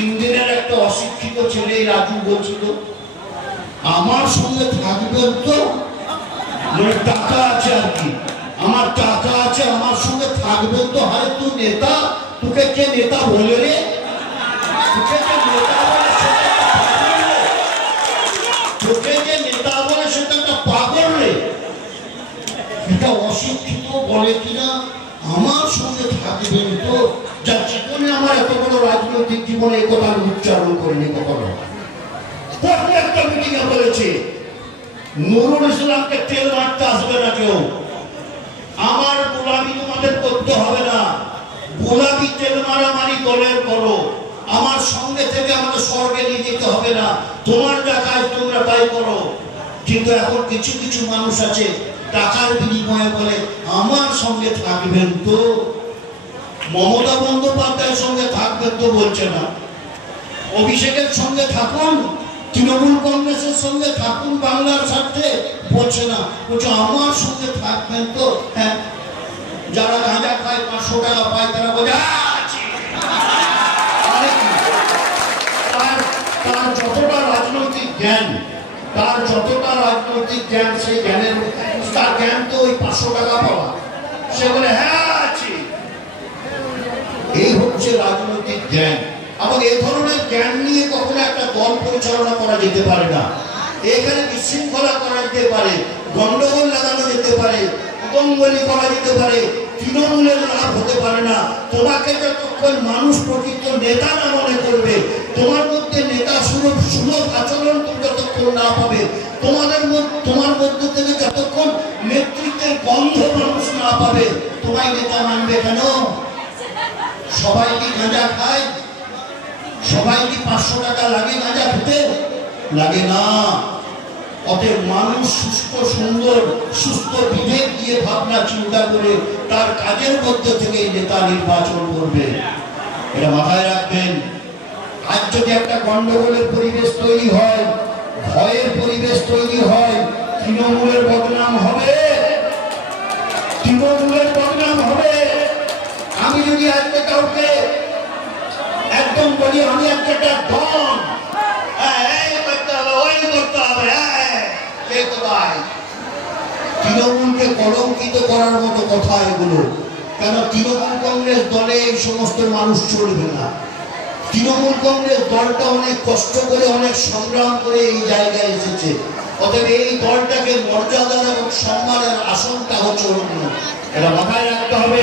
3 দিনের একটা অশিক্ষিত ছেলে রাজু বলছিল আমার সঙ্গে থাকবেন তো, মানে টাকা আছে আর কি, আমার টাকা আছে আমার সঙ্গে থাকবেন তো। হয় তুই নেতা, তোকে কে নেতা বলে রে? তোকে যে নেতা বলে তোকে যে নেতা বলে সেটা একটা পাগল রে। এটা অশিক্ষিত বলে কিনা আমার সঙ্গে থাকবেন তো। যা জীবনে আমার এত বড় রাজনৈতিক জীবনে এই কথা উচ্চারণ করেনি কখনো। প্রত্যেকটা মিটিংয়ে বলেছে নুরুল ইসলামকে তেল মারতে আসবে না কেউ, আমার গোলামি তোমাদের করতে হবে না, গোলামি তেল মারামারি দলের করো, আমার সঙ্গে থেকে আমাদের স্বর্গে নিয়ে যেতে হবে না, তোমার যা কাজ তোমরা তাই করো। কিন্তু এখন কিছু কিছু মানুষ আছে টাকার বিনিময়ে বলে আমার সঙ্গে থাকবেন তো। মমতা বন্দ্যোপাধ্যায়ের সঙ্গে থাকবেন তো বলছে না, অভিষেকের সঙ্গে থাকুন, তৃণমূল কংগ্রেসের সঙ্গে থাকুন বাংলার স্বার্থে বলছে না, বলছে আমার সঙ্গে থাকবেন তো। হ্যাঁ, যারা গাঁজা খায় 500 টাকা পায় তারা বলে তার যতটা রাজনৈতিক জ্ঞান, তার যতটা রাজনৈতিক জ্ঞান, সেই জ্ঞানের তার জ্ঞান তো ওই 500 টাকা পাওয়া। সে বলে হ্যাঁ আছে। এই হচ্ছে রাজনৈতিক জ্ঞান। এবং এই ধরনের জ্ঞান নিয়ে কখনো একটা দল পরিচালনা করা যেতে পারে না। এখানে বিশৃঙ্খলা করা যেতে পারে, গন্ডগোল লাগানো যেতে পারে, উদঙ্গলি করা যেতে পারে, তৃণমূলের লাভ হতে পারে না। তোমাকে যতক্ষণ মানুষ প্রকৃত নেতা না মনে করবে, তোমার মধ্যে নেতা সুলভ আচরণ তুমি যতক্ষণ না পাবে, তোমার মধ্যে থেকে যতক্ষণ নেতৃত্বের গন্ধ মানুষ না পাবে, তোমায় নেতা মানবে কেন? সবাই কি গাঁজা খায়? সবাই কি 500 টাকা লাগে গাঁজা খেতে? লাগে না। অতএব মানুষ সুস্থ সুন্দর সুস্থ বিবেক দিয়ে ভাবনা চিন্তা করে তার কাজের মধ্যে থেকে নেতা নির্বাচন করবে, এটা মাথায় রাখবেন। আজ যদি একটা গন্ডগোলের পরিবেশ তৈরি হয়, ভয়ের পরিবেশ তৈরি হয়, তৃণমূলের বদনাম হবে, তৃণমূলের বদনাম হবে। আমি যদি আজকে কাউকে একদম বলি আমি একটা ডন, তৃণমূলকে কলঙ্কিত করার মতো কথা এগুলো। কেন তৃণমূল কংগ্রেস দলে এই সমস্ত মানুষ চলবে না। তৃণমূল কংগ্রেস দলটা অনেক কষ্ট করে অনেক সংগ্রাম করে এই জায়গায় এসেছে। অতএব এই দলটাকে মর্যাদা এবং সম্মানের আসনটা হচ্ছে অন্য, এটা মাথায় রাখতে হবে।